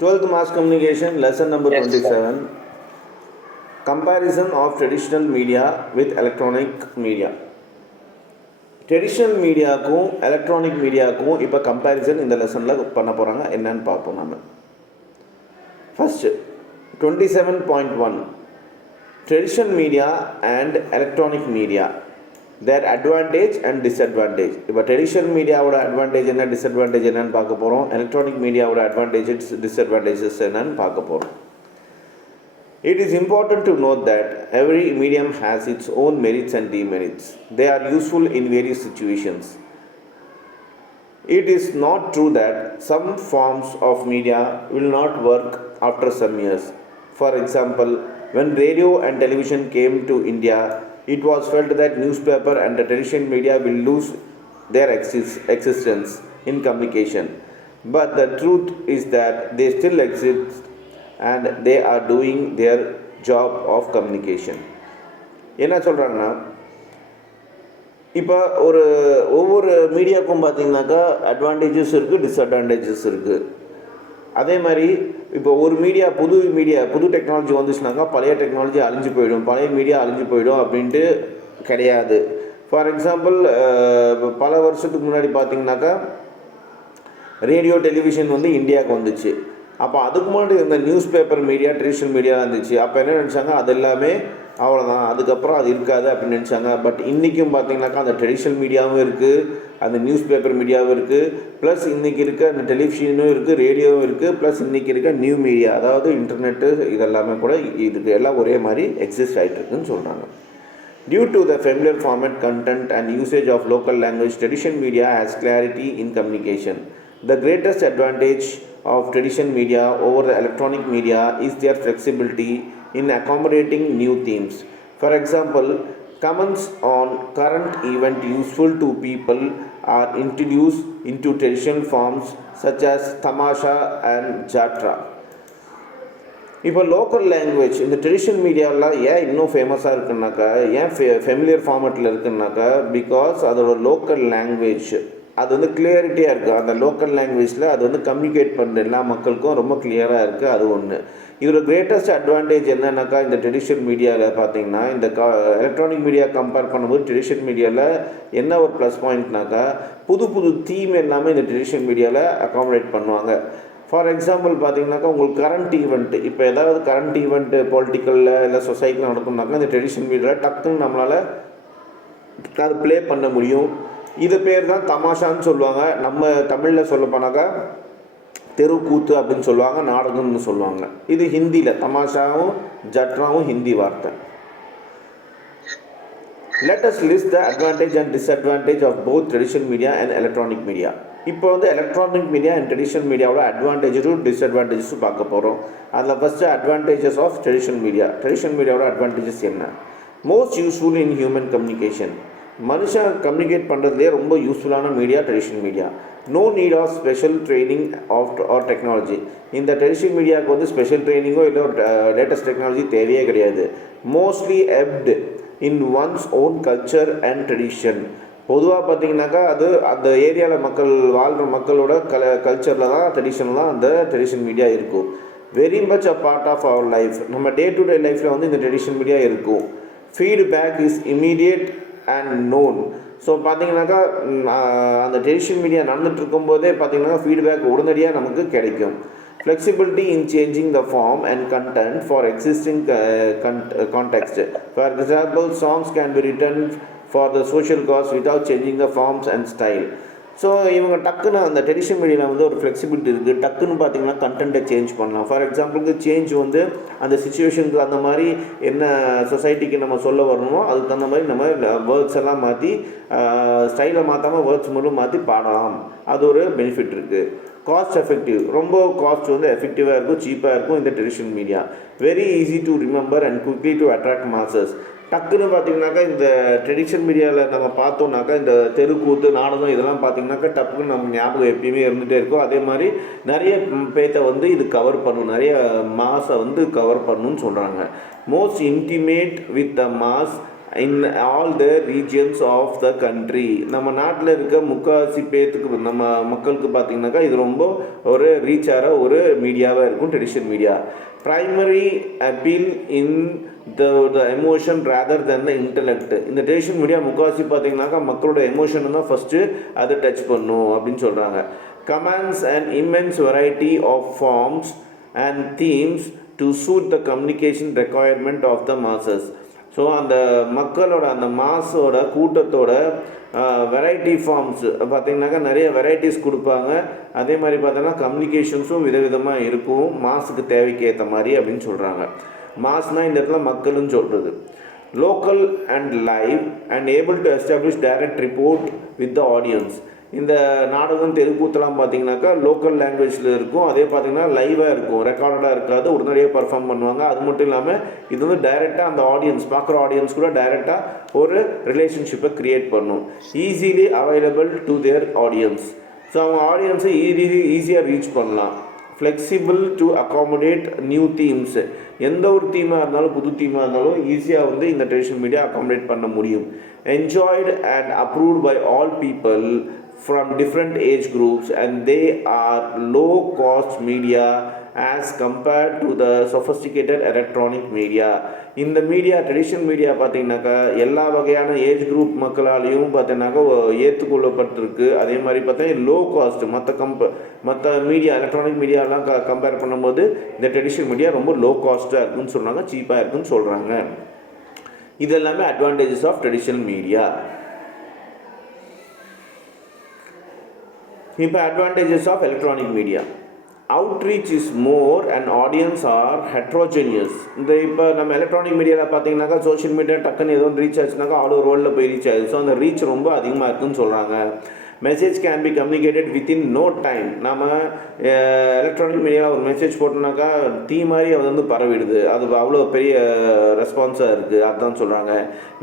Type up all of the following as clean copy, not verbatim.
12th Mass Communication, lesson number Yes, sir. 27. Comparison of traditional media with electronic media. Traditional மீடியாவுக்கும் electronic மீடியாவுக்கும் இப்போ comparison இந்த லெசனில் பண்ண போகிறாங்க. என்னன்னு பார்ப்போம். நம்ம first 27.1 traditional media and electronic media, their advantage and disadvantage. இப்போ ட்ரெடிஷ்னல் மீடியாவோட அட்வான்டேஜ் என்ன, டிஸ்அட்வான்டேஜ் என்னன்னு பார்க்க போகிறோம். எலக்ட்ரானிக் மீடியாவோட அட்வான்டேஜஸ் டிஸ்அட்வான்டேஜஸ் என்னன்னு பார்க்க போகிறோம். It is important to note that every medium has its own merits and demerits. They are useful in various situations. It is not true that some forms of media will not work after some years. For example, when radio and television came to India, it was felt that newspaper and the television media will lose their existence in communication. But the truth is that they still exist and they are doing their job of communication. என்ன சொல்கிறாங்கன்னா, இப்போ ஒவ்வொரு மீடியாவுக்கும் பார்த்தீங்கன்னாக்கா advantages இருக்குது, disadvantages இருக்குது. அதே மாதிரி இப்போ ஒரு புது டெக்னாலஜி வந்துச்சுனாக்கா பழைய டெக்னாலஜி அழிஞ்சு போயிடும், பழைய மீடியா அழிஞ்சு போயிடும் அப்படின்ட்டு கிடையாது. ஃபார் எக்ஸாம்பிள், பல வருஷத்துக்கு முன்னாடி பார்த்தீங்கன்னாக்கா ரேடியோ டெலிவிஷன் இந்தியாவுக்கு வந்துச்சு. அப்போ அதுக்கு முன்னாடி இந்த news paper media, traditional media இருந்துச்சு. அப்போ என்ன நினச்சாங்க, அது எல்லாமே அவ்வளோதான், அதுக்கப்புறம் அது இருக்காது அப்படின்னு நினச்சாங்க. பட் இன்றைக்கும் பார்த்தீங்கன்னாக்கா அந்த ட்ரெடிஷ்னல் மீடியாவும் இருக்குது, அந்த நியூஸ் பேப்பர் மீடியாவும் இருக்குது, ப்ளஸ் இன்றைக்கி இருக்க அந்த டெலிவிஷனும் இருக்குது, ரேடியோவும் இருக்குது, ப்ளஸ் இன்றைக்கி இருக்க நியூ மீடியா, அதாவது இன்டர்நெட்டு, இதெல்லாமே கூட இதுக்கு எல்லாம் ஒரே மாதிரி எக்ஸிஸ்ட் ஆகிட்டு இருக்குன்னு சொல்கிறாங்க. Due to the familiar format, content and usage of local language, traditional media has clarity in communication. The greatest advantage of traditional media over the electronic media is their flexibility in accommodating new themes. For example, comments on current event useful to people are introduced into traditional forms such as tamasha and jatra. இப்போ local language இந்த traditional மீடியாவெலாம் ஏன் இன்னும் ஃபேமஸாக இருக்குன்னாக்கா, ஏன் familiar ஃபார்மேட்டில் இருக்குன்னாக்கா, because அதோட local language அது கிளியரிட்டியாக இருக்குது. அந்த லோக்கல் லாங்குவேஜில் அது கம்யூனிகேட் பண்ணுற எல்லா மக்களுக்கும் ரொம்ப கிளியராக இருக்குது. அது ஒன்று. இதோட கிரேட்டஸ்ட் அட்வான்டேஜ் என்னன்னாக்கா, இந்த ட்ரெடிஷ்னல் மீடியாவில் பார்த்தீங்கன்னா இந்த எலக்ட்ரானிக் மீடியா கம்பேர் பண்ணும்போது ட்ரெடிஷ்னல் மீடியாவில் என்ன ஒரு ப்ளஸ் பாயிண்ட்னாக்கா, புது தீம் எல்லாமே இந்த ட்ரெடிஷ்னல் மீடியாவில் அகாமடேட் பண்ணுவாங்க. ஃபார் எக்ஸாம்பிள் பார்த்தீங்கன்னாக்கா, உங்களுக்கு கரண்ட் ஈவெண்ட்டு, இப்போ ஏதாவது கரண்ட் ஈவெண்ட்டு பொலிட்டிக்கலில் இல்லை சொசைட்டியில் நடக்கும்னாக்கா இந்த ட்ரெடிஷ்னல் மீடியாவில் டக்குன்னு நம்மளால் அது ப்ளே பண்ண முடியும். இது பேர் தான் தமாஷான்னு சொல்லுவாங்க. நம்ம தமிழில் சொல்ல போனாக்கா தெருக்கூத்து அப்படின்னு சொல்லுவாங்க, நாடகம்னு சொல்லுவாங்க. இது ஹிந்தியில் தமாஷாவும் ஜட்ராவும் ஹிந்தி வார்த்தை. Let us list the advantage and disadvantage of both traditional media and electronic media. இப்போ எலக்ட்ரானிக் மீடியா அண்ட் ட்ரெடிஷ்னல் மீடியாவோட அட்வான்டேஜஸும் டிஸ்அட்வான்டேஜஸும் பார்க்க போகிறோம். அதில் first advantages of traditional media. Traditional மீடியாவோட அட்வான்டேஜஸ் என்ன? Most useful in human communication. மனுஷன் கம்யூனிகேட் பண்ணுறதுலேயே ரொம்ப யூஸ்ஃபுல்லான media traditional media. No need of special training or technology. இந்த ட்ரெடிஷ்னல் மீடியாவுக்கு ஸ்பெஷல் ட்ரைனிங்கோ இல்லை லேட்டஸ்ட் டெக்னாலஜி தேவையே கிடையாது. Mostly apt in one's own culture and tradition. பொதுவாக பார்த்தீங்கன்னாக்கா அது அந்த ஏரியாவில் வாழ்கிற மக்களோட கல்ச்சரில் தான், ட்ரெடிஷனில் தான் அந்த ட்ரெடிஷ்னல் மீடியா இருக்கும். Very much a part of our life. நம்ம டே டு டே லைஃப்பில் இந்த ட்ரெடிஷ்னல் மீடியா இருக்கும். Feedback is immediate and known. So பார்த்தீங்கன்னாக்கா அந்த ட்ரெடிஷ்னல் மீடியா நடந்துட்டு இருக்கும்போதே பார்த்தீங்கன்னா ஃபீட்பேக் உடனடியாக நமக்கு கிடைக்கும். Flexibility in changing the form and content for existing context. For example, songs can be written for the social cause without changing the forms and style. So இவங்க டக்குன்னு அந்த ட்ரெடிஷ்னல் மீடியாவில் ஒரு ஃப்ளெக்சிபிலிட்டி இருக்குது. டக்குன்னு பார்த்தீங்கன்னா கண்டென்ட்டை சேஞ்ச் பண்ணலாம். ஃபார் எக்ஸாம்பிளுக்கு சேஞ்ச் அந்த சுச்சுவேஷனுக்கு அந்த மாதிரி என்ன சொசைட்டிக்கு நம்ம சொல்ல வரணுமோ அதுக்கு தகுந்த மாதிரி நம்ம வேர்ட்ஸ் எல்லாம் மாற்றி ஸ்டைலை மாற்றாமல் வேர்ட்ஸ் மட்டும் மாற்றி பாடலாம். அது ஒரு பெனிஃபிட் இருக்குது. Cost effective. ரொம்ப காஸ்ட் எஃபெக்டிவாக இருக்கும், சீப்பாக இருக்கும் இந்த traditional media. Very easy to remember and quickly to attract masses. டக்குன்னு பார்த்தீங்கன்னாக்கா இந்த ட்ரெடிஷ்னல் மீடியாவில் நம்ம பார்த்தோம்னாக்கா இந்த தெருக்கூத்து, நாடகம் இதெல்லாம் பார்த்தீங்கன்னாக்கா டக்குன்னு நம்ம ஞாபகம் எப்பயுமே இருந்துகிட்டே இருக்கும். அதே மாதிரி நிறைய பேத்தை இது கவர் பண்ணும், நிறைய மாஸை கவர் பண்ணணும்னு சொல்கிறாங்க. Most intimate with the mass in all the regions of the country. நம்ம நாட்டில் இருக்க முக்கால்வாசி பேர்த்துக்கு நம்ம மக்களுக்கு பார்த்திங்கனாக்கா இது ரொம்ப ஒரு ரீச் ஆகிற ஒரு மீடியாவாக இருக்கும் ட்ரெடிஷ்னல் மீடியா. ப்ரைமரி அப்பீல் இன் த எமோஷன் ரேதர் தென் த இன்டலெக்ட். இந்த ட்ரெடிஷ்னல் மீடியா முக்கால்வாசி பார்த்திங்கனாக்கா மக்களோட எமோஷனை தான் ஃபஸ்ட்டு அதை டச் பண்ணும் அப்படின்னு சொல்கிறாங்க. commands an immense variety of forms and themes to suit the communication requirement of the masses. So அந்த மக்களோட அந்த மாஸோட கூட்டத்தோட வெரைட்டி ஃபார்ம்ஸ் பார்த்திங்கனாக்கா நிறைய வெரைட்டிஸ் கொடுப்பாங்க. அதே மாதிரி பார்த்தோன்னா கம்யூனிகேஷன்ஸும் விதவிதமாக இருக்கும் மாஸுக்கு தேவைக்கு ஏற்ற மாதிரி அப்படின்னு சொல்கிறாங்க. மாஸ்னால் இந்த இடத்துல மக்கள்னு சொல்கிறது. Local and live and able to establish direct report with the audience. இந்த நாடகம் தெருக்கூத்தெல்லாம் பார்த்தீங்கன்னாக்கா லோக்கல் லாங்குவேஜில் இருக்கும். அதே பார்த்திங்கன்னா லைவாக இருக்கும், ரெக்கார்டடாக இருக்காது, உடனடியாக பர்ஃபார்ம் பண்ணுவாங்க. அது மட்டும் இல்லாமல் இது வந்து டைரெக்டாக அந்த ஆடியன்ஸ் பார்க்குற ஆடியன்ஸ் கூட டைரெக்டாக ஒரு ரிலேஷன்ஷிப்பை க்ரியேட் பண்ணும். Easily available to their audience. So அவங்க ஆடியன்ஸை ஈஸியாக ரீச் பண்ணலாம். Flexible to accommodate new themes. எந்த ஒரு தீமாக இருந்தாலும் புது தீமாக இருந்தாலும் ஈஸியாக வந்து இந்த ட்ரெடிஷ்னல் மீடியா அகாமடேட் பண்ண முடியும். Enjoyed and approved by all people from different age groups, and they are low cost media as compared to the sophisticated electronic media. இந்த மீடியா ட்ரெடிஷ்னல் மீடியா பார்த்திங்கனாக்கா எல்லா வகையான ஏஜ் குரூப் மக்களாலையும் பார்த்தீங்கன்னாக்கா ஏற்றுக்கொள்ளப்பட்டிருக்கு. அதே மாதிரி பார்த்தீங்கன்னா லோ காஸ்ட் மற்ற மீடியா எலக்ட்ரானிக் மீடியாலாம் கம்பேர் பண்ணும்போது இந்த ட்ரெடிஷ்னல் மீடியா ரொம்ப லோ காஸ்ட்டாக இருக்குன்னு சொல்கிறாங்க, சீப்பாக இருக்குன்னு சொல்கிறாங்க. இது எல்லாமே அட்வான்டேஜஸ் ஆஃப் ட்ரெடிஷ்னல் மீடியா. இப்போ advantages of electronic media. Outreach is more and audience are heterogeneous. இந்த இப்போ நம்ம எலக்ட்ரானிக் மீடியாவில் பார்த்தீங்கன்னாக்கா சோஷியல் மீடியா டக்குன்னு எதுவும் ரீச் ஆச்சுனாக்கா ஆல் ஓவர் வேர்ல்டில் போய் ரீச் ஆகுது. ஸோ அந்த ரீச் ரொம்ப அதிகமாக இருக்குதுன்னு சொல்கிறாங்க. Message can be communicated within no time. நம்ம எலக்ட்ரானிக் மீடியாவில் ஒரு மெசேஜ் போட்டோம்னாக்கா தீ மாதிரி அது வந்து பரவிடுது. அது அவ்வளோ பெரிய ரெஸ்பான்ஸாக இருக்குது, அதுதான் சொல்கிறாங்க.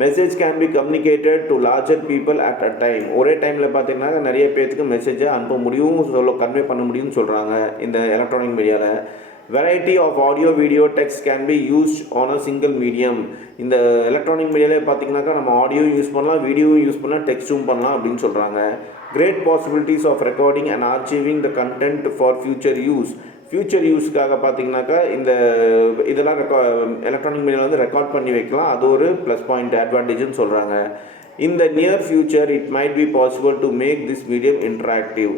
Message can be communicated to larger people at a time. ஒரே டைமில் பார்த்தீங்கன்னா நிறைய பேர்த்துக்கு மெசேஜை அனுப்ப முடியும், கன்வே பண்ண முடியும்னு சொல்கிறாங்க இந்த எலக்ட்ரானிக் மீடியாவில். Variety of audio video text can be used on a single medium. இந்த எலக்ட்ரானிக் மீடியாவிலே பார்த்தீங்கன்னாக்கா நம்ம ஆடியோவும் யூஸ் பண்ணலாம், வீடியோவும் யூஸ் பண்ணலாம், டெக்ஸ்ட்டும் பண்ணலாம் அப்படின்னு சொல்கிறாங்க. Great possibilities of recording and archiving the content for future use. Future யூஸ்க்காக பார்த்தீங்கன்னாக்கா இதெல்லாம் எலக்ட்ரானிக் மீடியாவில் வந்து ரெக்கார்ட் பண்ணி வைக்கலாம். அது ஒரு ப்ளஸ் பாயிண்ட் அட்வான்டேஜ்னு சொல்கிறாங்க. In the near future it might be possible to make this medium interactive.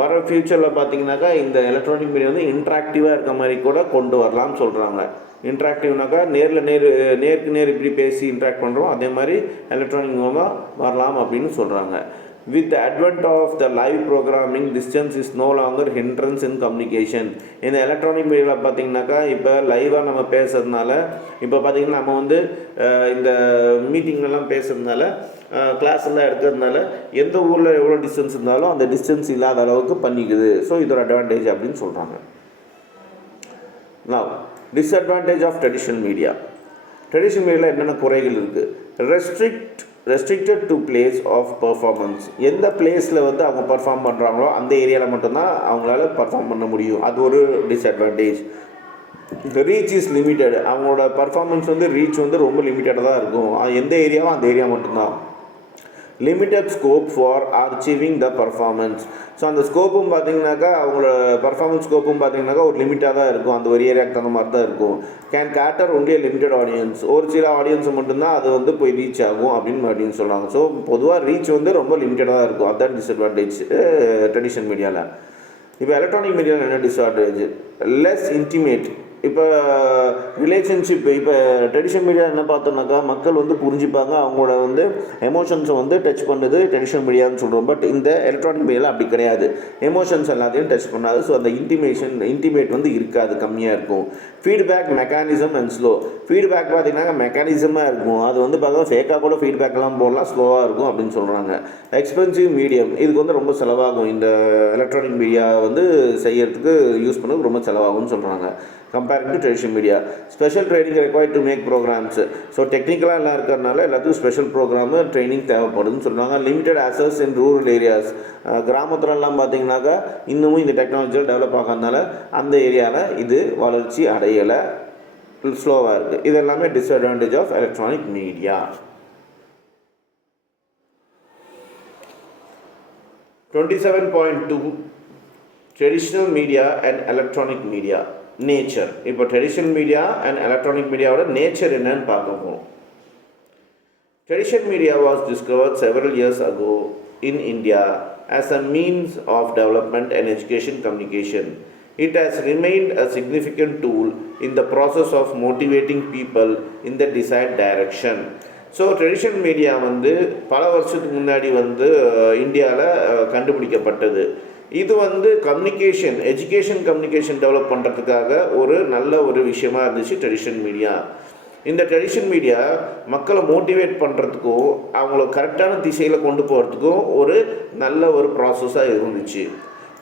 வர ஃபியூச்சரில் பார்த்தீங்கன்னாக்கா இந்த எலக்ட்ரானிக் மீடியா வந்து இன்ட்ராக்டிவாக இருக்க மாதிரி கூட கொண்டு வரலாம்னு சொல்கிறாங்க. இன்ட்ராக்டிவ்னாக்கா நேருக்கு நேர் இப்படி பேசி இன்ட்ராக்ட் பண்ணுறோம், அதே மாதிரி எலக்ட்ரானிக் மூலமாக வரலாம் அப்படின்னு சொல்கிறாங்க. With the advent of the live programming, distance is no longer hindrance in communication. இந்த எலக்ட்ரானிக் மீடியாவில் பார்த்தீங்கன்னாக்கா இப்போ லைவாக நம்ம பேசுறதுனால, இப்போ பார்த்தீங்கன்னா நம்ம வந்து இந்த மீட்டிங்லாம் பேசுறதுனால, கிளாஸ்லாம் எடுக்கிறதுனால எந்த ஊரில் எவ்வளோ டிஸ்டன்ஸ் இருந்தாலும் அந்த டிஸ்டன்ஸ் இல்லாத அளவுக்கு பண்ணிக்குது. ஸோ இது ஒரு அட்வான்டேஜ் அப்படின்னு சொல்கிறாங்க. Now, disadvantage of traditional media. Traditional மீடியாவில் என்னென்ன குறைகள் இருக்குது? Restricted to place of performance. எந்த பிளேஸில் வந்து அவங்க பர்ஃபார்ம் பண்ணுறாங்களோ அந்த ஏரியாவில் மட்டும்தான் அவங்களால பர்ஃபார்ம் பண்ண முடியும், அது ஒரு டிஸ்அட்வான்டேஜ். Reach is limited. அவங்களோட பர்ஃபார்மன்ஸ் வந்து ரீச் வந்து ரொம்ப லிமிட்டடாக தான் இருக்கும். எந்த ஏரியாவோ அந்த ஏரியா மட்டும்தான். Limited scope for achieving the performance. So அந்த ஸ்கோப்பும் பார்த்தீங்கன்னாக்கா அவங்களோட பர்ஃபார்மன்ஸ் ஸ்கோப்பும் பார்த்தீங்கன்னாக்கா ஒரு லிமிட்டாக தான் இருக்கும், அந்த ஒரு ஏரியாவுக்கு தகுந்த மாதிரி தான் இருக்கும். Can cater only limited audience. ஒரு சில ஆடியன்ஸ் மட்டும்தான் அது வந்து போய் ரீச் ஆகும் அப்படின்னு சொல்கிறாங்க. ஸோ பொதுவாக ரீச் வந்து ரொம்ப லிமிட்டடாக தான் இருக்கும், அதுதான் டிஸ்அட்வான்டேஜ் ட்ரெடிஷ்னல் மீடியாவில். இப்போ எலக்ட்ரானிக் மீடியாவில் என்ன டிஸ்அட்வான்டேஜ்? Less intimate. இப்போ ரிலேஷன்ஷிப், இப்போ ட்ரெடிஷ்னல் மீடியா என்ன பார்த்தோம்னாக்கா மக்கள் வந்து புரிஞ்சுப்பாங்க, அவங்களோட வந்து எமோஷன்ஸை வந்து டச் பண்ணுது ட்ரெடிஷ்னல் மீடியான்னு சொல்கிறோம். பட் இந்த எலக்ட்ரானிக் மீடியாவில் அப்படி கிடையாது, எமோஷன்ஸ் எல்லாத்தையும் டச் பண்ணாது. ஸோ அந்த இன்டிமேட் வந்து இருக்காது, கம்மியாக இருக்கும். Feedback mechanism and slow. Feedback பார்த்தீங்கன்னா மெக்கானிசமாக இருக்கும், அது வந்து பார்த்தா ஃபேக்காக கூட ஃபீட்பேக்லாம் போடலாம், ஸ்லோவாக இருக்கும் அப்படின்னு சொல்கிறாங்க. Expensive medium. இதுக்கு வந்து ரொம்ப செலவாகும், இந்த எலக்ட்ரானிக் மீடியா வந்து செய்யறதுக்கு யூஸ் பண்ணதுக்கு ரொம்ப செலவாகும்னு சொல்கிறாங்க compared to traditional media. Special training required to make programs. So டெக்னிக்கலாக எல்லாம் இருக்கிறதுனால எல்லாத்துக்கும் ஸ்பெஷல் ப்ரோக்ராமு ட்ரைனிங் தேவைப்படுதுன்னு சொல்கிறாங்க. Limited access in rural areas. கிராமத்துலலாம் பார்த்தீங்கன்னாக்கா இன்னமும் இந்த டெக்னாலஜியில் டெவலப் ஆகிறதுனால அந்த ஏரியாவில் இது வளர்ச்சி அடையலை, ஸ்லோவாக இருக்குது. இது எல்லாமே disadvantage of electronic media. 27.2 traditional media and electronic media nature. இப்போ traditional media and electronic mediaவோட nature என்னன்னு பார்க்க போறோம். Traditional media was discovered several years ago in India as a means of development and education communication. It has remained a significant tool in the process of motivating people in the desired direction. So traditional media வந்து பல வருஷத்துக்கு முன்னாடி வந்து இந்தியாவில் கண்டுபிடிக்கப்பட்டது. இது வந்து communication, education communication develop பண்ணுறதுக்காக ஒரு நல்ல ஒரு விஷயமா இருந்துச்சு ட்ரெடிஷ்னல் மீடியா. இந்த ட்ரெடிஷ்னல் மீடியா மக்களை மோட்டிவேட் பண்ணுறதுக்கும் அவங்கள கரெக்டான திசையில் கொண்டு போகிறதுக்கும் ஒரு நல்ல ஒரு ப்ராசஸாக இருந்துச்சு.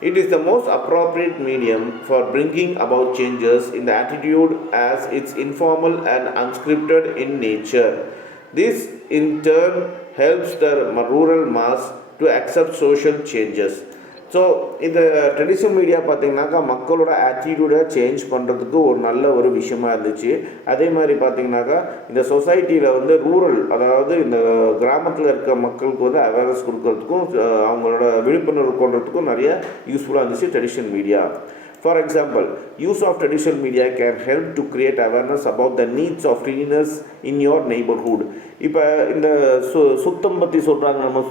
It is the most appropriate medium for bringing about changes in the attitude as it's informal and unscripted in nature. This in turn helps the rural mass to accept social changes. So இந்த traditional media பார்த்திங்கனாக்கா மக்களோட ஆட்டிடியூடை change பண்ணுறதுக்கு ஒரு நல்ல ஒரு விஷயமா இருந்துச்சு. அதே மாதிரி பார்த்திங்கனாக்கா இந்த சொசைட்டியில் வந்து ரூரல், அதாவது இந்த கிராமத்தில் இருக்க மக்களுக்கு வந்து அவேர்னஸ் கொடுக்கறதுக்கும் அவங்களோட விழிப்புணர்வு கொள்றதுக்கும் நிறைய யூஸ்ஃபுல்லாக இருந்துச்சு traditional media. For example, use of traditional media can help to create awareness about the needs of cleanliness in your neighborhood. இப்போ இந்த சுத்தம் பற்றி சொல்கிறாங்க, நம்ம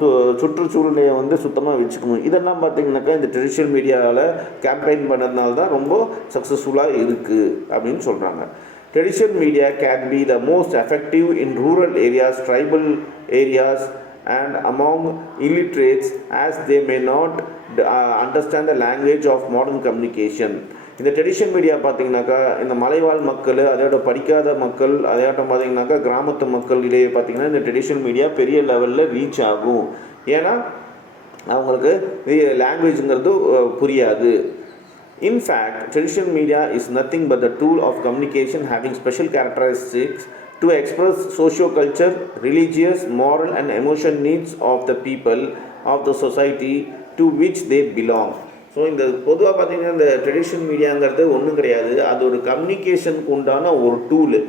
சுற்றுச்சூழலையை வந்து சுத்தமாக வச்சுக்கணும். இதெல்லாம் பார்த்திங்கனாக்கா இந்த ட்ரெடிஷ்னல் மீடியாவில் கேம்பெயின் பண்ணதுனால தான் ரொம்ப சக்ஸஸ்ஃபுல்லாக இருக்குது அப்படின்னு சொல்கிறாங்க. Traditional media can be the most effective in rural areas, tribal areas and among illiterates as they may not understand the language of modern communication. இந்த ட்ரெடிஷ்னல் மீடியா பார்த்திங்கனாக்கா இந்த மலைவாழ் மக்கள், அதோட படிக்காத மக்கள், அதாட்டம் பார்த்திங்கனாக்கா கிராமத்து மக்கள் இடையே பார்த்திங்கன்னா இந்த ட்ரெடிஷ்னல் மீடியா பெரிய லெவலில் ரீச் ஆகும். ஏன்னா அவங்களுக்கு லாங்குவேஜுங்கிறது புரியாது. In fact, traditional media is nothing but the tool of communication having special characteristics to express socio-culture, religious, moral and emotional needs of the people of the society to which they belong. So இந்த பொதுவாக பார்த்திங்கன்னா இந்த traditional மீடியாங்கிறது ஒன்றும் கிடையாது, அது ஒரு கம்யூனிகேஷனுக்கு உண்டான ஒரு டூலு.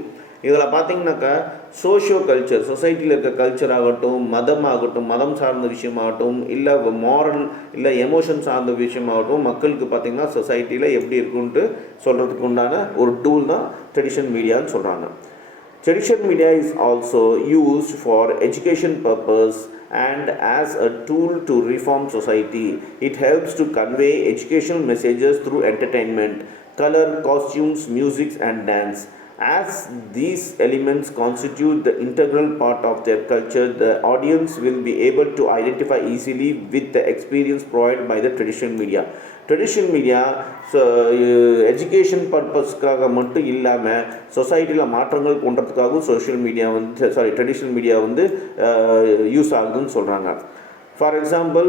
இதில் பார்த்திங்கனாக்கா சோஷியோ கல்ச்சர், சொசைட்டியில் இருக்க கல்ச்சர் ஆகட்டும், மதமாகட்டும், மதம் சார்ந்த விஷயமாகட்டும், இல்லை மாரல் இல்லை எமோஷன் சார்ந்த விஷயமாகட்டும், மக்களுக்கு பார்த்திங்கன்னா சொசைட்டியில் எப்படி இருக்குன்ட்டு சொல்கிறதுக்கு உண்டான ஒரு டூல் தான் ட்ரெடிஷ்னல் மீடியான்னு சொல்கிறாங்க. Traditional media is also used for education purpose and as a tool to reform society. It helps to convey educational messages through entertainment, color, costumes, music and dance. As these elements constitute the integral part of their culture, the audience will be able to identify easily with the experience provided by the traditional media. Traditional media education பர்பஸ்க்காக மட்டும் இல்லாமல் சொசைட்டியில் மாற்றங்கள் கொண்டதுக்காகவும் traditional media வந்து use ஆகுதுன்னு சொல்கிறாங்க. For example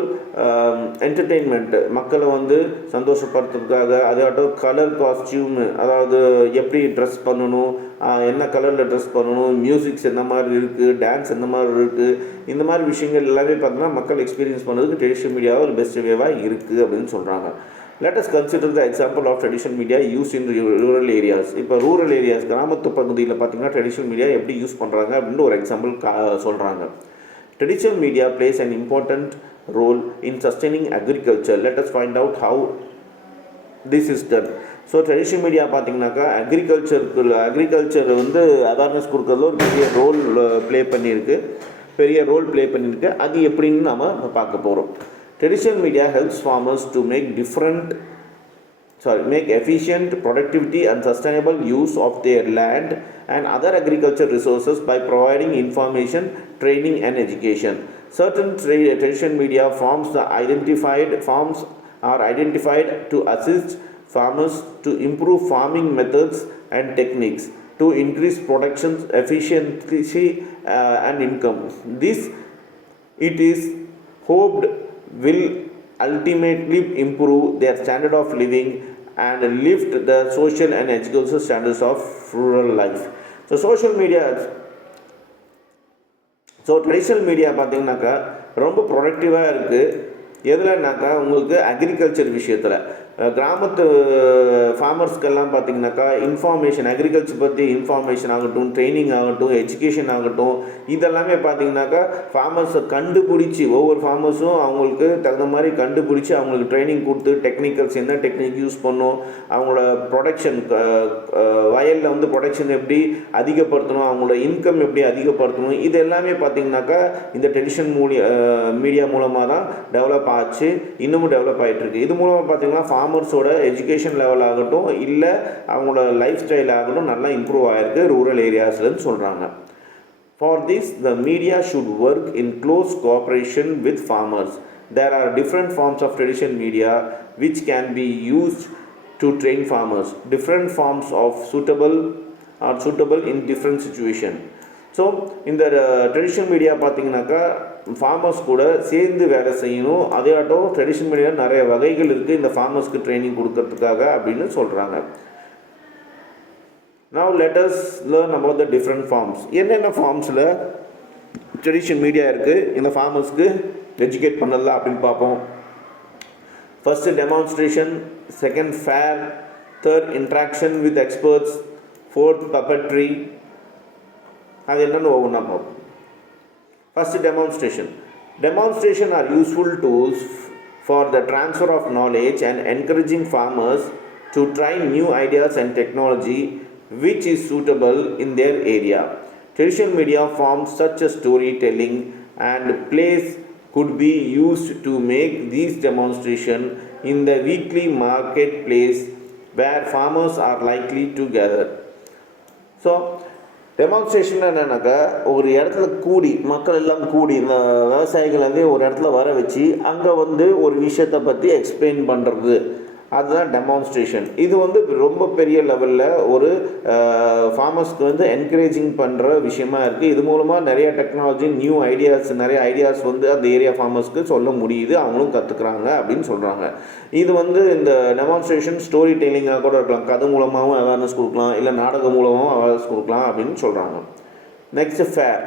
என்டர்டெயின்மெண்ட்டு, மக்களை வந்து சந்தோஷப்படுத்துறதுக்காக, அதாட்டும் கலர் காஸ்டியூமு, அதாவது எப்படி ட்ரெஸ் பண்ணணும், என்ன கலரில் ட்ரெஸ் பண்ணணும், மியூசிக்ஸ் எந்த மாதிரி இருக்குது, டான்ஸ் எந்த மாதிரி இருக்குது, இந்த மாதிரி விஷயங்கள் எல்லாமே பார்த்தோன்னா மக்கள் எக்ஸ்பீரியன்ஸ் பண்ணுறதுக்கு ட்ரெடிஷ்னல் மீடியாவை ஒரு பெஸ்ட் வேவாக இருக்குது அப்படின்னு சொல்கிறாங்க. Let us consider the example of traditional media used in rural areas. இப்போ ரூரல் ஏரியாஸ், கிராமத்து பகுதியில் பார்த்திங்கன்னா ட்ரெடிஷ்னல் மீடியா எப்படி யூஸ் பண்ணுறாங்க அப்படின்னு ஒரு எக்ஸாம்பிள் சொல்கிறாங்க. Traditional media plays an important role in sustaining agriculture. Let us find out how this is done. So traditional media பார்த்திங்கனாக்கா அக்ரிகல்ச்சர் வந்து அவேர்னஸ் கொடுக்குறதுல ஒரு பெரிய ரோல் ப்ளே பண்ணியிருக்கு. அது எப்படின்னு நம்ம பார்க்க போகிறோம். Traditional media helps farmers to make efficient productivity and sustainable use of their land and other agriculture resources by providing information, training and education. Certain traditional media forms are identified to assist farmers to improve farming methods and techniques to increase production efficiency and income. This, it is hoped, will ultimately improve their standard of living and lift the social and educational standards of rural life. So social media, traditional media பார்த்திங்கனாக்கா ரொம்ப ப்ரொடக்டிவாக இருக்குது. எதுலனாக்கா உங்களுக்கு agriculture விஷயத்தில் கிராமத்து ஃபார்மர்ஸ்க்கெல்லாம் பார்த்திங்கனாக்கா information, agriculture பற்றி information ஆகட்டும், training ஆகட்டும், எஜுகேஷன் ஆகட்டும், இதெல்லாமே பார்த்திங்கனாக்கா ஃபார்மர்ஸை கண்டுபிடிச்சி ஒவ்வொரு ஃபார்மர்ஸும் அவங்களுக்கு தகுந்த மாதிரி கண்டுபிடிச்சி அவங்களுக்கு ட்ரைனிங் கொடுத்து டெக்னிக்கல்ஸ் என்ன டெக்னிக் யூஸ் பண்ணும், அவங்களோட ப்ரொடக்ஷன் வயலில் வந்து ப்ரொடக்ஷன் எப்படி அதிகப்படுத்தணும், அவங்களோட இன்கம் எப்படி அதிகப்படுத்தணும், இது எல்லாமே பார்த்திங்கனாக்கா இந்த ட்ரெடிஷனல் மீடியா மூலமாக தான் டெவலப் ஆச்சு, இன்னமும் டெவலப் ஆகிட்டுருக்கு. இது மூலமாக பார்த்திங்கன்னா ஃபார்மர்ஸோட எஜுகேஷன் லெவல் ஆகட்டும், இல்லை அவங்களோட லைஃப் ஸ்டைல் ஆகட்டும் நல்லா இம்ப்ரூவ் ஆகிருக்கு ரூரல் ஏரியாஸ்லன்னு சொல்கிறாங்க. For this, the media should work in close cooperation with farmers. There are different forms of traditional media which can be used to train farmers. Different forms of suitable in different situations. So இந்த traditional media பார்த்திங்கனாக்கா farmers கூட சேர்ந்து வேலை செய்யணும். அதேயாட்டம் traditional media நிறைய வகைகள் இருக்குது இந்த ஃபார்மர்ஸ்க்கு ட்ரைனிங் கொடுக்கறதுக்காக அப்படின்னு சொல்கிறாங்க. Now let us learn about the different forms. என்னென்ன ஃபார்ம்ஸில் ட்ரெடிஷ்னல் மீடியா இருக்குது இந்த ஃபார்மர்ஸ்க்கு எஜுகேட் பண்ணலாம் அப்படின்னு பார்ப்போம். First demonstration, second fair, third interaction with experts, fourth puppetry. அது என்னென்னு ஒவ்வொன்றா பார்ப்போம். First demonstration. Demonstration are useful tools for the transfer of knowledge and encouraging farmers to try new ideas and technology which is suitable in their area. Traditional media forms such as storytelling and plays could be used to make these demonstrations in the weekly marketplace where farmers are likely to gather. So demonstration என்னன்னாக்கா ஒரு இடத்துல கூடி மக்கள் எல்லாம் கூடி இந்த விவசாயிகள் வந்து ஒரு இடத்துல வர வச்சு அங்கே வந்து ஒரு விஷயத்தை பற்றி எக்ஸ்பிளைன் பண்ணுறது, அதுதான் டெமான்ஸ்ட்ரேஷன். இது வந்து ரொம்ப பெரிய லெவலில் ஒரு ஃபார்மர்ஸ்க்கு வந்து என்கரேஜிங் பண்ணுற விஷயமா இருக்குது. இது மூலமாக நிறைய டெக்னாலஜி, நிறைய ஐடியாஸ் வந்து அந்த ஏரியா ஃபார்மர்ஸ்க்கு சொல்ல முடியுது, அவங்களும் கற்றுக்குறாங்க அப்படின்னு சொல்கிறாங்க. இது வந்து இந்த டெமான்ஸ்ட்ரேஷன் ஸ்டோரி டெல்லிங்காக கூட இருக்கலாம், கதை மூலமாகவும் அவேர்னஸ் கொடுக்கலாம், இல்லை நாடகம் மூலமாகவும் அவேர்னஸ் கொடுக்கலாம் அப்படின்னு சொல்கிறாங்க. Next fair.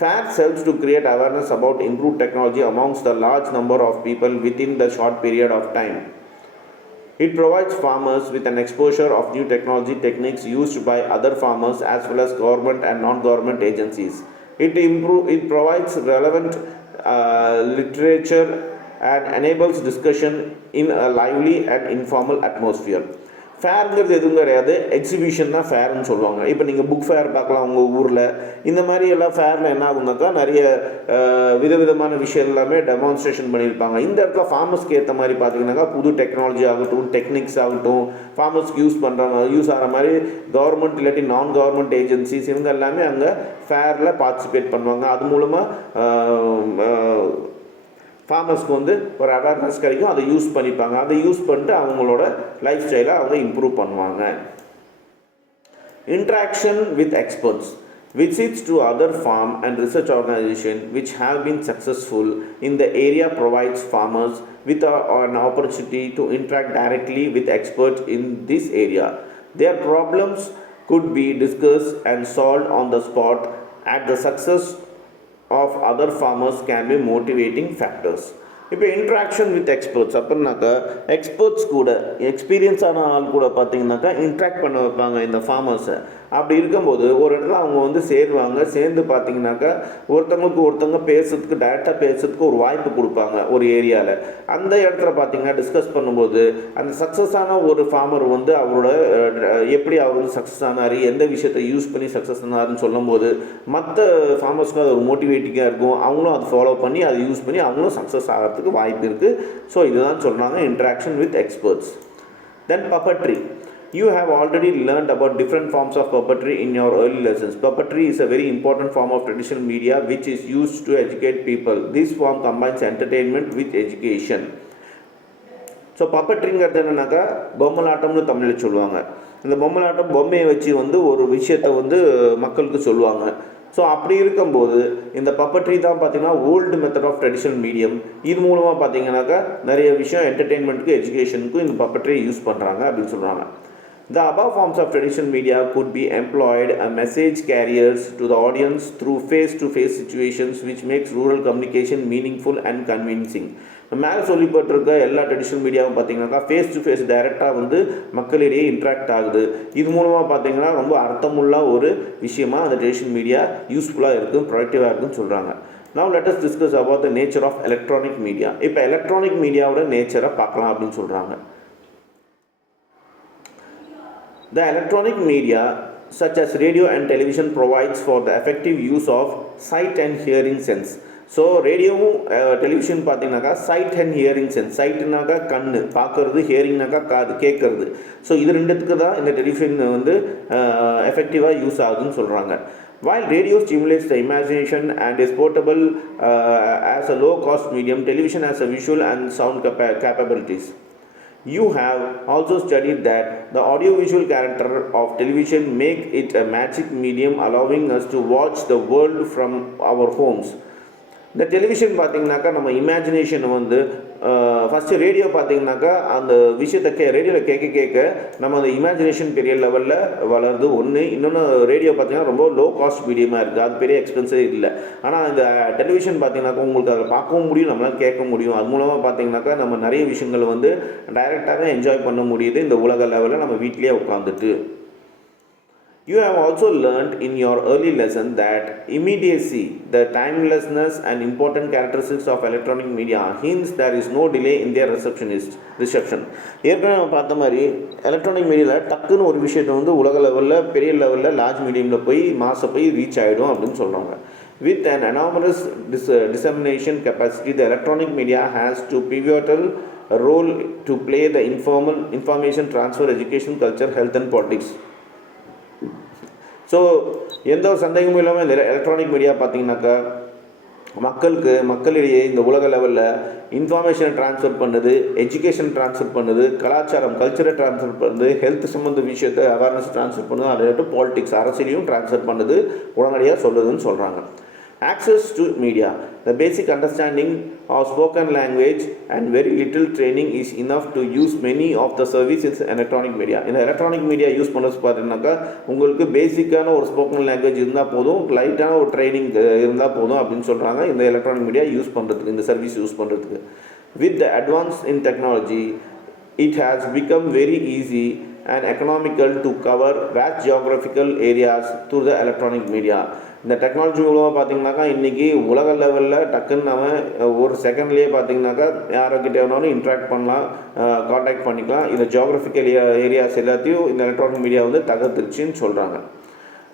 Fairs helps to create awareness about improved technology amongst the large number of people within the short period of time. It provides farmers with an exposure of new technology techniques used by other farmers as well as government and non-government agencies. It provides relevant literature and enables discussion in a lively and informal atmosphere. ஃபேருங்கிறது எதுவும் கிடையாது, exhibition தான் ஃபேர்னு சொல்லுவாங்க. இப்போ நீங்கள் book fair பார்க்கலாம் உங்கள் ஊரில். இந்த மாதிரி எல்லாம் ஃபேரில் என்ன ஆகுனாக்கா நிறைய விதவிதமான விஷயம் எல்லாமே டெமான்ஸ்ட்ரேஷன் பண்ணியிருப்பாங்க. இந்த இடத்துல ஃபார்மர்ஸ்க்கு ஏற்ற மாதிரி பார்த்தீங்கன்னாக்கா புது டெக்னாலஜி ஆகட்டும், டெக்னிக்ஸ் ஆகட்டும், ஃபார்மர்ஸ்க்கு யூஸ் ஆகிற மாதிரி கவர்மெண்ட் இல்லாட்டி நான் கவர்மெண்ட் ஏஜென்சிஸ் இவங்க எல்லாமே அங்கே ஃபேரில் பார்ட்டிசிபேட் பண்ணுவாங்க. அது மூலமாக ஃபார்மர்ஸ்க்கு வந்து ஒரு அவேர்னஸ் கிடைக்கும், அதை யூஸ் பண்ணிப்பாங்க. அதை யூஸ் பண்ணிட்டு அவங்களோட லைஃப் ஸ்டைலை அவங்க இம்ப்ரூவ் பண்ணுவாங்க. Interaction with experts. Visits to other farm and research organizations which have been successful in the area provides farmers with an opportunity to interact directly with experts in this area. Their problems could be discussed and solved on the spot, and the success of other farmers can be motivating factors. இப்போ interaction with experts அப்படின்னாக்கா experts கூட எக்ஸ்பீரியன்ஸான ஆள் கூட பார்த்தீங்கன்னாக்கா interact பண்ண வைப்பாங்க இந்த ஃபார்மர்ஸை. அப்படி இருக்கும்போது ஒரு இடத்துல அவங்க வந்து சேருவாங்க. சேர்ந்து பார்த்தீங்கன்னாக்கா ஒருத்தவங்க பேசுறதுக்கு டைரெக்டாக பேசுறதுக்கு ஒரு வாய்ப்பு கொடுப்பாங்க ஒரு ஏரியாவில். அந்த இடத்துல பார்த்தீங்கன்னா டிஸ்கஸ் பண்ணும்போது அந்த சக்ஸஸான ஒரு ஃபார்மர் வந்து அவரோட எப்படி அவர் சக்ஸஸ் ஆனார், எந்த விஷயத்தை யூஸ் பண்ணி சக்ஸஸ் ஆனாருன்னு சொல்லும்போது மற்ற ஃபார்மர்ஸ்க்கும் அது ஒரு மோட்டிவேட்டிங்காக இருக்கும். அவங்களும் அதை ஃபாலோ பண்ணி அதை யூஸ் பண்ணி அவங்களும் சக்ஸஸ் ஆகிறதுக்கு வாய்ப்பு இருக்குது. ஸோ இதுதான் சொல்கிறாங்க interaction with experts. Then puppetry. You have already learned about different forms of puppetry in your early lessons. Puppetry is a very important form of traditional media which is used to educate people. This form combines entertainment with education. So பப்பட்ரிங்கிறது என்னன்னாக்கா பொம்மலாட்டம்னு தமிழில் சொல்லுவாங்க. இந்த பொம்மலாட்டம் பொம்மையை வச்சு வந்து ஒரு விஷயத்தை வந்து மக்களுக்கு சொல்லுவாங்க. ஸோ அப்படி இருக்கும்போது இந்த பப்பட்ரி தான் பார்த்திங்கன்னா old method of traditional medium. இது மூலமாக பார்த்தீங்கன்னாக்கா நிறைய விஷயம் என்டர்டெயின்மெண்ட்டுக்கு எஜுகேஷனுக்கும் இந்த பப்பட்ரியை யூஸ் பண்ணுறாங்க அப்படின்னு சொல்கிறாங்க. The above forms of traditional media could be employed as message carriers to the audience through face-to-face situations, which makes rural communication meaningful and convincing. மேலே சொல்லிப்பட்டிருக்க எல்லா ட்ரெடிஷ்னல் மீடியாவும் பார்த்தீங்கன்னாக்கா ஃபேஸ் டு ஃபேஸ் டைரெக்டாக வந்து மக்களிடையே இன்ட்ராக்ட் ஆகுது. இது மூலமாக பார்த்தீங்கன்னா ரொம்ப அர்த்தமுள்ள ஒரு விஷயமா அந்த ட்ரெடிஷ்னல் மீடியா யூஸ்ஃபுல்லாக இருக்கும், ப்ரொடக்டிவாக இருக்குன்னு சொல்கிறாங்க. Now let us discuss about the nature of electronic media. இப்போ எலக்ட்ரானிக் மீடியாவோட நேச்சரை பார்க்கலாம் அப்படின்னு சொல்கிறாங்க. The electronic media such as radio and television provides for the effective use of sight and hearing sense. So ரேடியோவும் டெலிவிஷன் பார்த்தீங்கன்னாக்கா sight and hearing sense, சைட்டுனாக்கா கண்ணு பார்க்கறது, ஹியரிங்னாக்கா காது கேட்கறது. ஸோ இது ரெண்டுத்துக்கு தான் இந்த டெலிவிஷன் வந்து எஃபெக்டிவாக யூஸ் ஆகுதுன்னு சொல்கிறாங்க. While radio stimulates the imagination and is portable as a low-cost medium, television has a visual and sound capabilities. You have also studied that the audiovisual character of television make it a magic medium, allowing us to watch the world from our homes. இந்த television பார்த்திங்கனாக்கா நம்ம இமேஜினேஷனை வந்து first radio பார்த்திங்கனாக்கா அந்த விஷயத்தை ரேடியோவில் கேட்க நம்ம அந்த இமேஜினேஷன் பெரிய லெவலில் வளருது ஒன்று. இன்னொன்று ரேடியோ பார்த்திங்கன்னா ரொம்ப லோ காஸ்ட் மீடியமாக இருக்குது, அது பெரிய எக்ஸ்பென்ஸே இல்லை. ஆனால் இந்த டெலிவிஷன் பார்த்திங்கனாக்கா உங்களுக்கு அதை பார்க்கவும் முடியும், நம்மளால் கேட்க முடியும். அது மூலமாக பார்த்திங்கனாக்கா நம்ம நிறைய விஷயங்கள் வந்து டைரெக்டாகவே என்ஜாய் பண்ண முடியுது இந்த உலக லெவலில் நம்ம வீட்டிலேயே உட்காந்துட்டு. You have also learned in your early lesson that immediacy, the timelessness and important characteristics of electronic media, hence there is no delay in their reception. ஏற்கனவே நம்ம பார்த்த மாதிரி எலக்ட்ரானிக் மீடியாவில் டக்குன்னு ஒரு விஷயத்தை வந்து உலக லெவலில் பெரிய லெவலில் லார்ஜ் மீடியமில் போய் மாசை போய் ரீச் ஆகிடும் அப்படின்னு சொல்கிறாங்க. With an enormous dissemination capacity, the electronic media has to pivotal role to play the information transfer, education, culture, health and politics. So எந்த ஒரு சந்தேகமும் இல்லாமல் இந்த எலக்ட்ரானிக் மீடியா பார்த்திங்கனாக்கா மக்களிடையே இந்த உலக லெவலில் இன்ஃபர்மேஷனை ட்ரான்ஸ்ஃபர் பண்ணுது, எஜுகேஷன் ட்ரான்ஸ்ஃபர் பண்ணுது, கல்ச்சரை ட்ரான்ஸ்ஃபர் பண்ணுது, ஹெல்த் சம்மந்த விஷயத்தை அவேர்னஸ் ட்ரான்ஸ்ஃபர் பண்ணுது, அதை பாலிடிக்ஸ் அரசியலையும் ட்ரான்ஸ்ஃபர் பண்ணுது, உடனடியாக சொல்லுதுன்னு சொல்கிறாங்க. Access to media. The basic understanding of spoken language and very little training is enough to use many of the services in electronic media. இந்த எலக்ட்ரானிக் மீடியா யூஸ் பண்ணுறது பார்த்தீங்கன்னாக்கா உங்களுக்கு பேசிக்கான ஒரு ஸ்போக்கன் லாங்குவேஜ் இருந்தால் போதும், லைட்டான ஒரு ட்ரைனிங் இருந்தால் போதும் அப்படின்னு சொல்கிறாங்க இந்த எலக்ட்ரானிக் மீடியா யூஸ் பண்ணுறதுக்கு, இந்த சர்வீஸ் யூஸ் பண்ணுறதுக்கு. With the advance in technology, it has become very easy and economical to cover vast geographical areas through the electronic media. இந்த டெக்னாலஜி மூலமாக பார்த்திங்கனாக்கா இன்றைக்கி உலக லெவலில் டக்குன்னு நம்ம ஒரு செகண்ட்லேயே பார்த்திங்கனாக்கா யார்கிட்ட வேணாலும் இன்ட்ராக்ட் பண்ணலாம், காண்டாக்ட் பண்ணிக்கலாம். இந்த ஜியோகிராஃபிக்கல் ஏரியாஸ் எல்லாத்தையும் இந்த எலக்ட்ரானிக் மீடியா வந்து தகர்த்துருச்சுன்னு சொல்கிறாங்க.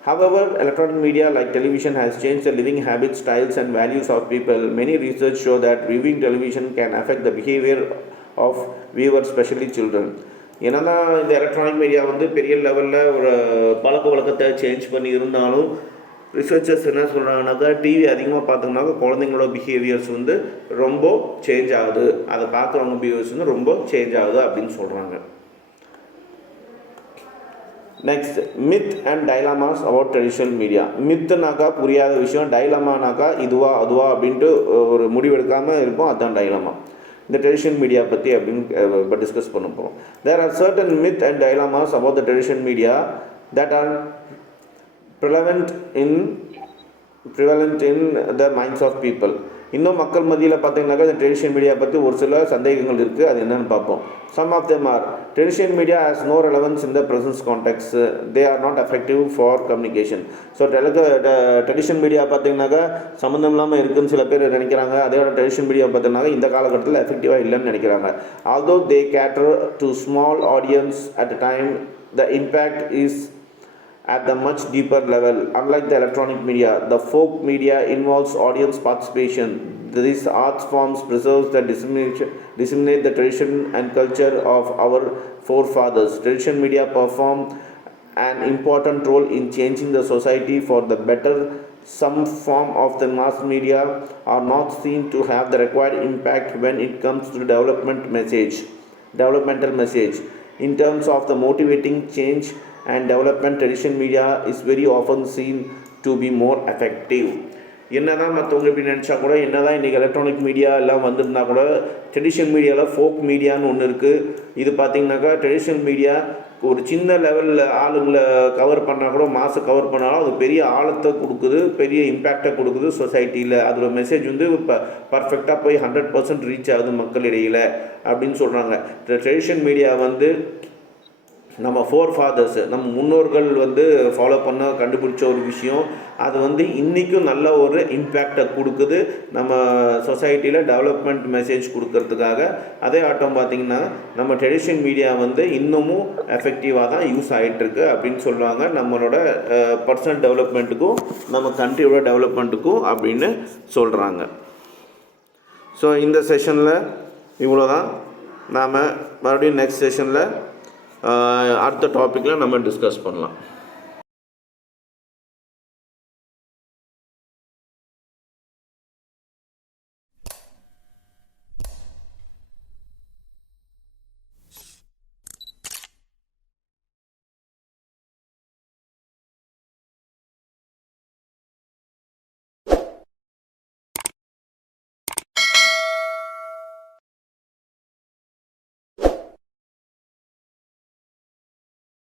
However, electronic media like television has changed the living habits, styles and values of people. Many research show that viewing television can affect the behavior of viewers, especially children. ஏன்னா இந்த electronic media வந்து பெரிய லெவலில் ஒரு பழக்க வழக்கத்தை change பண்ணி இருந்தாலும் ரிசர்ச்சர்ஸ் என்ன சொல்கிறாங்கனாக்கா டிவி அதிகமாக பார்த்தோம்னாக்கா குழந்தைங்களோட பிஹேவியர்ஸ் வந்து ரொம்ப சேஞ்ச் ஆகுது, அதை பார்க்குறவங்க பிஹேவியர்ஸ் வந்து ரொம்ப சேஞ்ச் ஆகுது அப்படின்னு சொல்கிறாங்க. Next, myth and dilemmas about traditional media. மித்துனாக்கா புரியாத விஷயம், டைலாமானாக்கா இதுவா அதுவா அப்படின்ட்டு ஒரு முடிவெடுக்காமல் இருப்போம், அதுதான் டைலாமா. இந்த ட்ரெடிஷ்னல் மீடியா பற்றி அப்படின்னு டிஸ்கஸ் பண்ண போகிறோம். There are certain myth and dilemmas about the traditional media that are prevalent in the minds of people. இன்னும் மக்கள் மத்தியில் பார்த்தீங்கன்னாக்கா இந்த ட்ரெடிஷ்னல் மீடியா பற்றி ஒரு சில சந்தேகங்கள் இருக்குது, அது என்னென்னு பார்ப்போம். Some of them are traditional media has no relevance in the present context. They are not effective for communication. So traditional media பார்த்தீங்கன்னாக்கா சம்மந்தம் இல்லாமல் இருக்குன்னு சில பேர் நினைக்கிறாங்க. அதோட ட்ரெடிஷ்னல் மீடியா பார்த்தீங்கன்னாக்கா இந்த காலகட்டத்தில் எஃபெக்டிவாக இல்லைன்னு நினைக்கிறாங்க. Although they cater to small audience at a time, the impact is at the much deeper level. Unlike the electronic media, the folk media involves audience participation. These art forms preserves the disseminate the tradition and culture of our forefathers. Traditional media perform an important role in changing the society for the better. Some form of the mass media are not seen to have the required impact when it comes to developmental message. In terms of the motivating change and development, traditional media is very often seen to be more effective. என்னதான் மற்றவங்க இப்படி நினச்சா கூட, என்னதான் இன்றைக்கி electronic media எல்லாம் வந்திருந்தா கூட, ட்ரெடிஷ்னல் மீடியாவில் ஃபோக் மீடியான்னு ஒன்று இருக்குது. இது பார்த்திங்கனாக்கா ட்ரெடிஷ்னல் மீடியா ஒரு சின்ன லெவலில் ஆளுங்களை கவர் பண்ணால் கூட, மாதம் கவர் பண்ணாலும் அது பெரிய ஆழத்தை கொடுக்குது, பெரிய இம்பேக்டை கொடுக்குது சொசைட்டியில். அதோட மெசேஜ் வந்து இப்போ பர்ஃபெக்டாக போய் 100% ரீச் ஆகுது மக்களிடையில் அப்படின்னு சொல்கிறாங்க. ட்ரெடிஷ்னல் மீடியா வந்து நம்ம ஃபோர்ஃபாதர்ஸ், நம்ம முன்னோர்கள் வந்து ஃபாலோ பண்ண கண்டுபிடிச்ச ஒரு விஷயம். அது வந்து இன்றைக்கும் நல்ல ஒரு இம்பேக்டை கொடுக்குது நம்ம சொசைட்டியில் டெவலப்மெண்ட் மெசேஜ் கொடுக்கறதுக்காக. அதே ஆட்டம் பார்த்திங்கன்னா நம்ம ட்ரெடிஷ்னல் மீடியா வந்து இன்னமும் எஃபெக்டிவாக தான் யூஸ் ஆகிட்டுருக்கு அப்படின்னு சொல்லுவாங்க. நம்மளோட பர்சனல் டெவலப்மெண்ட்டுக்கும் நம்ம கண்ட்ரியோட டெவலப்மெண்ட்டுக்கும் அப்படின்னு சொல்கிறாங்க. ஸோ இந்த செஷனில் இவ்வளோ தான். நாம் மறுபடியும் நெக்ஸ்ட் செஷனில் அடுத்த டாப்பிக்கில் நம்ம டிஸ்கஸ் பண்ணலாம்.